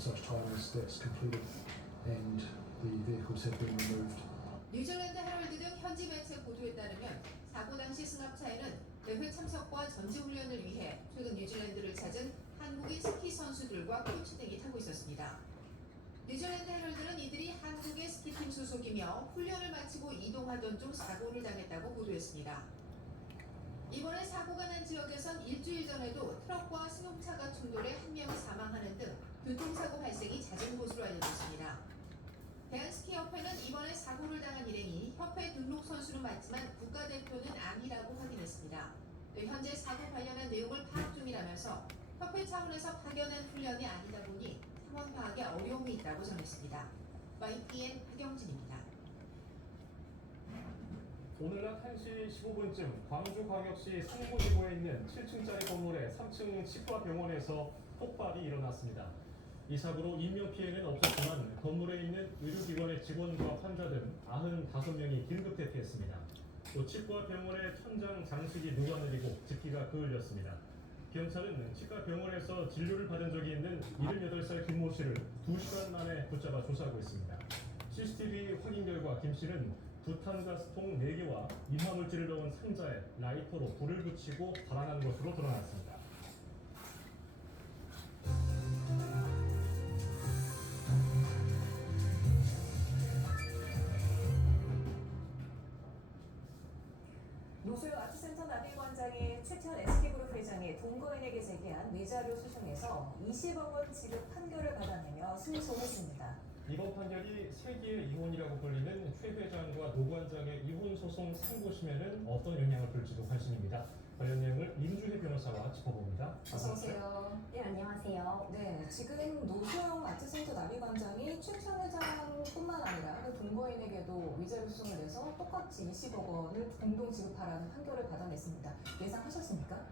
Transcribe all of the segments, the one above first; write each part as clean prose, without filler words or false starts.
such titles that's completed and the vehicles have been removed. 뉴질랜드 헤럴드 등 현지 매체 보도에 따르면 사고 당시 승합차에는 대회 참석과 전지훈련을 위해 최근 뉴질랜드를 찾은 한국인 스키 선수들과 코치 등이 타고 있었습니다. 뉴질랜드 헤럴드는 이들이 한국의 스키팀 소속이며 훈련을 마치고 이동하던 중 사고를 당했다고 보도했습니다. 이번에 사고가 난 지역에선 일주일 전에도 트럭과 승용차가 충돌해 한 명이 사망하는 등 교통사고 발생이 잦은 곳으로 알려졌습니다. 대한스키협회는 이번에 사고를 당한 일행이 협회 등록 선수는 맞지만 국가대표는 아니라고 확인했습니다. 또 현재 사고 관련한 내용을 파악 중이라면서 협회 차원에서 파견한 훈련이 아니다 보니 상황 파악에 어려움이 있다고 전했습니다. YTN 박영진입니다. 오늘 낮 1시 15분쯤 광주광역시 상부지구에 있는 7층짜리 건물의 3층 치과 병원에서 폭발이 일어났습니다. 이 사고로 인명피해는 없었지만 건물에 있는 의료기관의 직원과 환자 등 95명이 긴급 대피했습니다. 또 치과 병원의 천장 장식이 녹아내리고 집기가 그을렸습니다. 경찰은 치과 병원에서 진료를 받은 적이 있는 78살 김모 씨를 2시간 만에 붙잡아 조사하고 있습니다. CCTV 확인 결과 김 씨는 부탄가스통 4개와 임화물질을 넣은 상자에 라이터로 불을 붙이고 발안한 것으로 드러났습니다. 노소요 아트센터 나비관장이 최태원 SK그룹 회장이 동거인에게 제기한 위자료 소송에서 20억 원 지급 판결을 받아내며 승소했습니다. 이번 판결이 세기의 이혼이라고 불리는 최 회장과 노 관장의 이혼 소송 상고심에는 어떤 영향을 줄지도 관심입니다. 관련 내용을 임주혜 변호사와 짚어봅니다. 어서 오세요. 네, 안녕하세요. 네, 지금 노소영 아트센터 나비관장이 최태원 회장뿐만 아니라 그 동거인에게도 위자료 소송을 내서 똑같이 20억 원을 공동 지급하라는 판결을 받아냈습니다. 예상하셨습니까?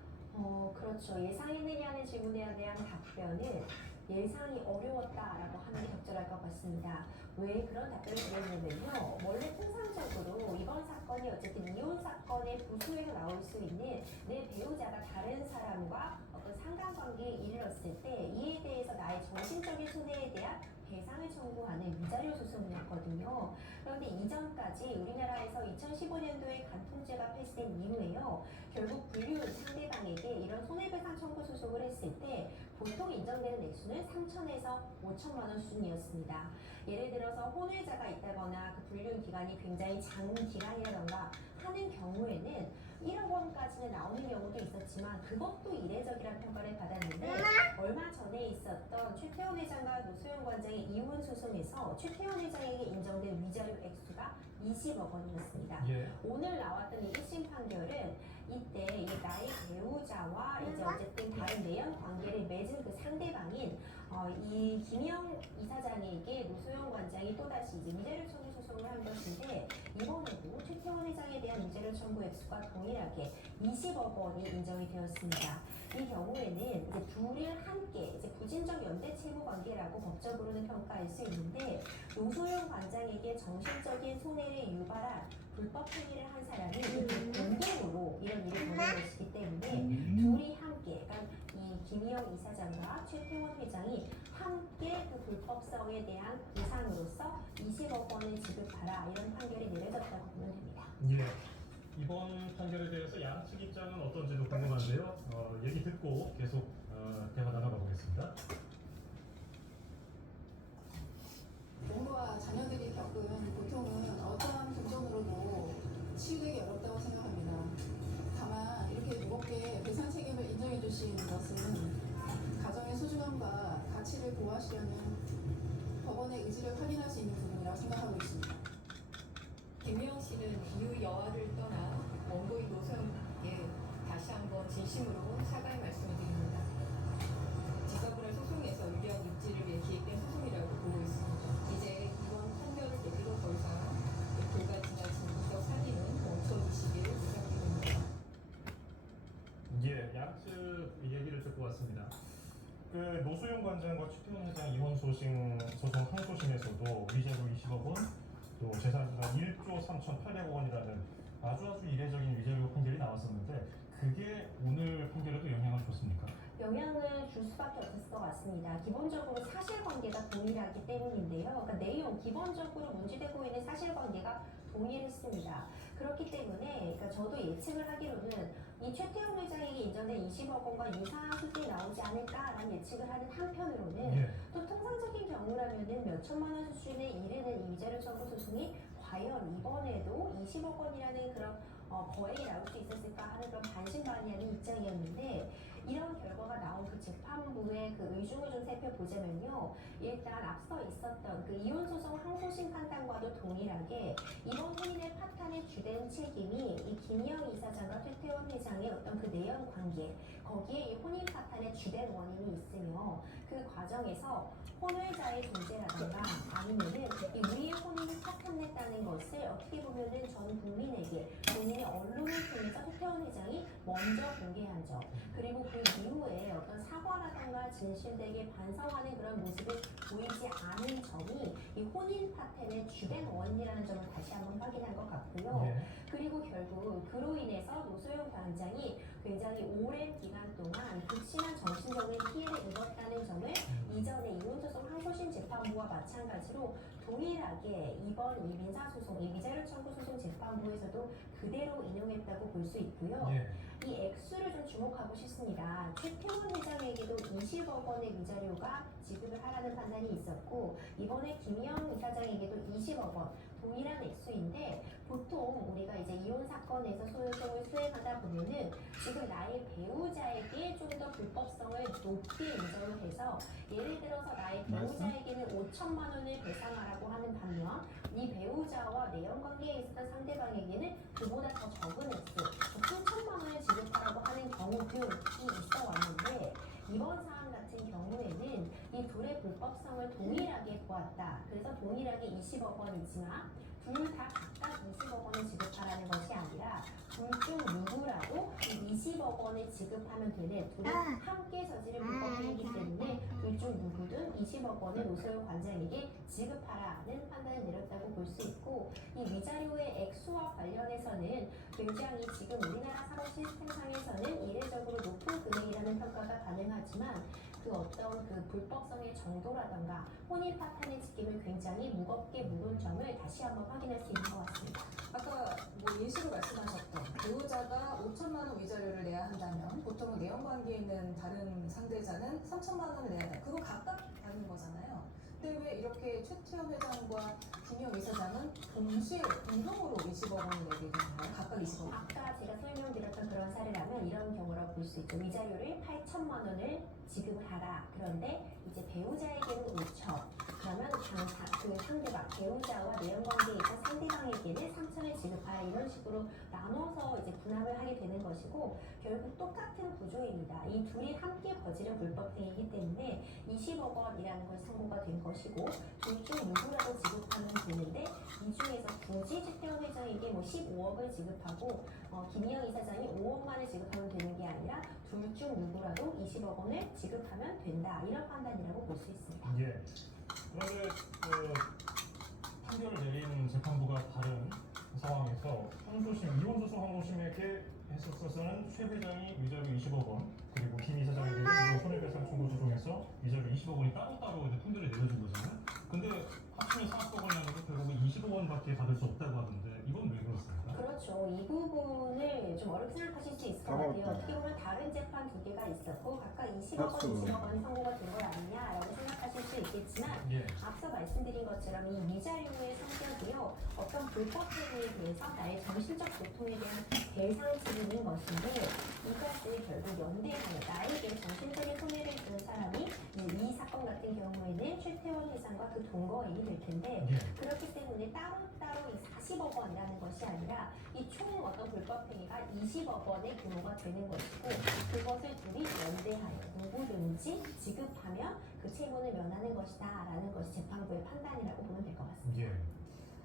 그렇죠. 예상했느냐는 질문에 대한 답변은 예상이 어려웠다라고 하는 게 적절할 것 같습니다. 왜 그런 답변을 드렸냐면요. 원래 통상적으로 이번 사건이 어쨌든 이혼 사건의 부수에서 나올 수 있는 내 배우자가 다른 사람과 어떤 상관관계에 이르렀을 때 이에 대해서 나의 정신적인 손해에 대한 배상을 청구하는 위자료 소송이었거든요. 그런데 이전까지 우리나라에서 2015년도에 간통죄가 폐지된 이후에요. 결국 불륜 상대방에게 이런 손해배상 청구 소송을 했을 때 보통 인정되는 액수는 3천에서 5천만 원 수준이었습니다. 예를 들어서 혼외자가 있다거나 그 불륜 기간이 굉장히 장기간이라던가 하는 경우에는 1억 원까지는 나오는 경우도 있었지만 그것도 이례적이라는 평가를 받았는데 얼마 전에 있었던 최태원 회장과 노소영 관장의 이혼 소송에서 최태원 회장에게 인정된 위자료 액수가 20억 원이었습니다. 예. 오늘 나왔던 이 1심 판결은 이때 나의 배우자와 이제 어쨌든 다른 내연 관계를 맺은 그 상대방인 이 김영 이사장에게 노소영 관장이 또다시 이제 위자료 청구 소송을 한 것인데 이번에도 최태원 회장에 대한 위자료 청구 액수가 동일하게 20억 원이 인정이 되었습니다. 이 경우에는 이제 둘을 함께 이제 부진적 연대 채무 관계라고 법적으로는 평가할 수 있는데 노소영 관장에게 정신적인 손해를 유발한 불법 행위를 한 사람이 공동으로 이런 일을 벌인 것이기 때문에 둘이 함께, 그러니까 이 김희영 이사장과 최태원 회장이 함께 그 불법성에 대한 보상으로서 20억 원을 지급하라 이런 판결이 내려졌다고 보면 됩니다. 예. 이번 판결에 대해서 양측 입장은 어떤지도 궁금한데요. 얘기 듣고 계속 대화 나눠가 보겠습니다. 부모와 자녀들이 겪은 고통은 어떠한 금전으로도 치유되기 어렵다고 생각합니다. 다만 이렇게 무겁게 배상 책임을 인정해 주신 것은 가정의 소중함과 가치를 보호하시려는 법원의 의지를 확인할 수 있는 부분이라고 생각하고 있습니다. 김미영 씨는 이후 여아를 떠나 원고인 노소영에게 다시 한번 진심으로 사과의 말씀을 드립니다. 지사분할 소송에서 유리한 입지를 위해 기획된 소송이라고 보고 있습니다. 이제 이번 판결을 계기로 더 이상 교가 지나친 인격 살리는 멈춰주시길 부탁드립니다. 예, 양측 얘기를 듣고 왔습니다. 그 노소영 관장과 최태원 회장 이혼 소송 항소심에서도 위자료 20억 원, 또 재산수가 1조 3,800억 원이라는 아주 이례적인 위자료 판결이 나왔었는데 그게 오늘 판결에도 영향을 줬습니까? 영향을 줄 수밖에 없었을 것 같습니다. 기본적으로 사실관계 동일하기 때문인데요. 그러니까 내용 기본적으로 문제되고 있는 사실관계가 동일했습니다. 그렇기 때문에 그러니까 저도 예측을 하기로는 이 최태원 회장에게 인정된 20억 원과 유사한 수준이 나오지 않을까라는 예측을 하는 한편으로는 예. 또 통상적인 경우라면은 몇 천만 원 수준에 이르는 이 위자료 청구 소송이 과연 이번에도 20억 원이라는 그런 거액이 나올 수 있었을까 하는 그런 반신반의하는 입장이었는데 이런 결과가 나온 그 재판부의 그 의중을 좀 살펴보자면요. 일단 앞서 있었던 그 이혼소송 항소심 판단과도 동일하게 이번 혼인의 파탄의 주된 책임이 이 김영 이사장과 최태원 회장의 어떤 그 내연 관계 거기에 이 혼인 파탄의 주된 원인이 있으며 그 과정에서 혼외자의 존재라든가 아니면은 이 위의 혼인이 파탄냈다는 것을 어떻게 보면은 전 국민에게 본인의 언론을 통해서 최태원 회장이 먼저 공개한 점 그리고 그 이후에 어떤 사과라든가 진실되게 반성하는 그런 모습을 보이지 않은 점이 이 혼인 파탄의 주된 원인이라는 점을 다시 한번 확인한 것 같고요. 예. 그리고 결국 그로 인해서 노소영 관장이 굉장히 오랜 기간 동안 극심한 정신적인 피해를 입었다는 점을 이전에 이혼소송 항소심 재판부와 마찬가지로 동일하게 이번 이 민사소송, 이 위자료 청구 소송 재판부에서도 그대로 인용했다고 볼 수 있고요. 예. 이 액수를 좀 주목하고 싶습니다. 최태원 회장에게도 20억 원의 위자료가 지급을 하라는 판단이 있었고 이번에 김영 이사장에게도 20억 원 동일한 액수인데 보통 우리가 이제 이혼 사건에서 소유성을 수행하다 보면은 지금 나의 배우자에게 좀 더 불법성을 높게 인정을 해서 예를 들어서 나의 배우자에게는 5천만 원을 배상하라고 하는 반면 이 배우자와 내연 관계에 있었던 상대방에게는 그보다 더 적은 액수 3천만 원을 지급하라고 하는 경우들이 있어 왔는데 이번 사안 같은 경우에는 이 둘의 불법성을 동일하게 보았다. 그래서 동일하게 20억 원이지만 둘 다 각각 20억 원을 지급하라는 것이 아니라 둘 중 누구라도 이 20억 원을 지급하면 되는 둘이 함께 저지른 불법행위이기 때문에 둘 중 누구든 20억 원을 노소영 관장에게 지급하라는 판단을 내렸다고 볼 수 있고 이 위자료의 액수와 관련해서는 굉장히 지금 우리나라 사법 시스템상에서는 이례적으로 높은 금액이라는 평가가 가능하지만 그 어떤 그 불법성의 정도라던가 혼인 파탄의 책임을 굉장히 무겁게 물은 점을 다시 한번 확인할 수 있는 것 같습니다. 아까 뭐 예시로 말씀하셨던 배우자가 5천만 원 위자료를 내야 한다면 보통은 내연 관계에 있는 다른 상대자는 3천만 원을 내야 한다. 그건 각각 받는 거잖아요. 근데 왜 이렇게 최태원 회장과 김영 이사장은 동시에 공동으로 20억 원을 내게 되나요? 각각 20억 원. 아까 제가 설명드렸던 그런 사례라면 이런 경우라고 볼 수 있죠. 위자료를 8천만 원을 지급을 하라. 그런데 이제 배우자에게는 5천. 그러면 그 상대방, 배우자와 내연관계에 있던 상대방에게는 3천을 지급하라. 이런 식으로 나눠서 이제 분할을 하게 되는 것이고 결국 똑같은 구조입니다. 이 둘이 함께 거지른 불법행위이기 때문에 20억 원이라는 것이 선고가 된 것이고 둘 중 누구라도 지급하면 되는데 이 중에서 굳이 최태원 회장에게 뭐 15억을 지급하고 김희영 이사장이 5억만을 지급하면 되는 게 아니라 둘 중 누구라도 20억 원을 지급하면 된다. 이런 판단이라고 볼 수 있습니다. 예. 그런데 판결을 내린 재판부가 다른 상황에서 항소심, 이혼소송 항소심에게 했었어서는 최 회장이 위자료 20억 원 그리고 김 이사장에게 손해배상 청구 소송에서 위자료 20억 원이 따로따로 이제 판결이 내려진 거잖아요. 근데 합치면 40억 원이라는데 결국은 20억 원밖에 받을 수 없다고 하던데 이건 왜 그렇습니까? 그렇죠. 이 부분을 좀 어렵게 생각하실 수 있을 것 같아요. 어떻게 보면 다른 재판 두 개가 있었고 각각 20억 원, 20억 원이 선고가 된 거 아니냐라고 생각하실 수 있겠지만 예. 앞서 말씀드린 것처럼 이 위자료의 성격이요 어떤 불법행위에 대해서 나의 정신적 고통에 대한 배상 치르는 것인데 이것을 결국 연대하는 나에게 정신적인 손해를 준 사람이 이 사건 같은 경우에는 최태원 회장과 그 동거인이 될 텐데 예. 그렇기 때문에 따로따로 이 40억 원이라는 것이 아니라 이 총 어떤 불법행위가 20억 원의 규모가 되는 것이고 그것을 둘이 연대하여 누구든지 지급하면 그 채무를 면하는 것이다 라는 것이 재판부의 판단이라고 보면 될 것 같습니다. 예.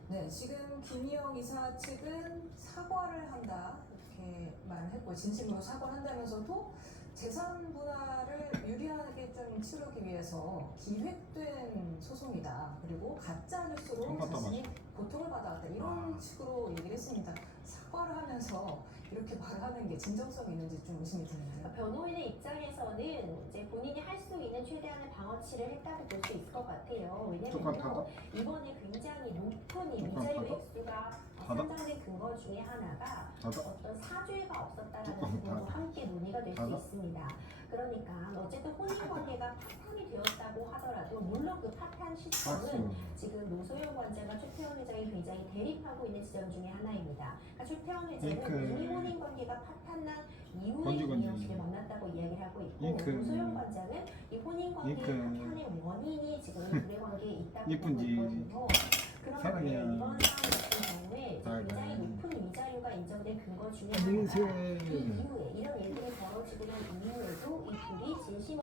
네, 지금 김희영 이사 측은 사과를 한다 이렇게 말을 했고 진심으로 사과를 한다면서도 재산 분할을 유리하게 좀 치르기 위해서 기획된 소송이다. 그리고 가짜 뉴스로 한번더 자신이 고통을 받아왔다. 이런 식으로 얘기를 했습니다. 사과를 하면서 이렇게 말하는 게 진정성이 있는지 좀 의심이 드는데요. 변호인의 입장에서는 이제 본인이 할 수 있는 최대한의 방어치를 했다고 볼 수 있을 것 같아요. 똑같아요. 왜냐면요, 이번에 굉장히 높은 이 똑같아요. 위자료 액수가 산정된 근거 중에 하나가 닫아. 어떤 사죄가 없었다라는 뚜껑 부분도 닫아. 함께 논의가 될 수 닫아. 있습니다. 그러니까 어쨌든 혼인관계가 파탄이 되었다고 하더라도 물론 그 파탄 시점은 박수. 지금 노소영 관장과 최태원 회장이 굉장히 대립하고 있는 지점 중에 하나입니다. 그러니까 최태원 회장은 잉크. 이미 혼인 관계가 파탄난 이후에 건지. 김미영 씨를 만났다고 이야기를 하고 있고 잉크. 노소영 관장은 이 혼인 관계 잉크. 파탄의 원인이 지금 불의 관계에 있다고 보고 이쁜지. 있거든요. 그런데 사랑해요. 이번 사안 같은 경우에 아이고. 굉장히 높은 위자료가 인정된 근거 중에 민세. 하나가 이 이후에 이런 일들이 벌어지고 난 이후에도 이 둘이 진심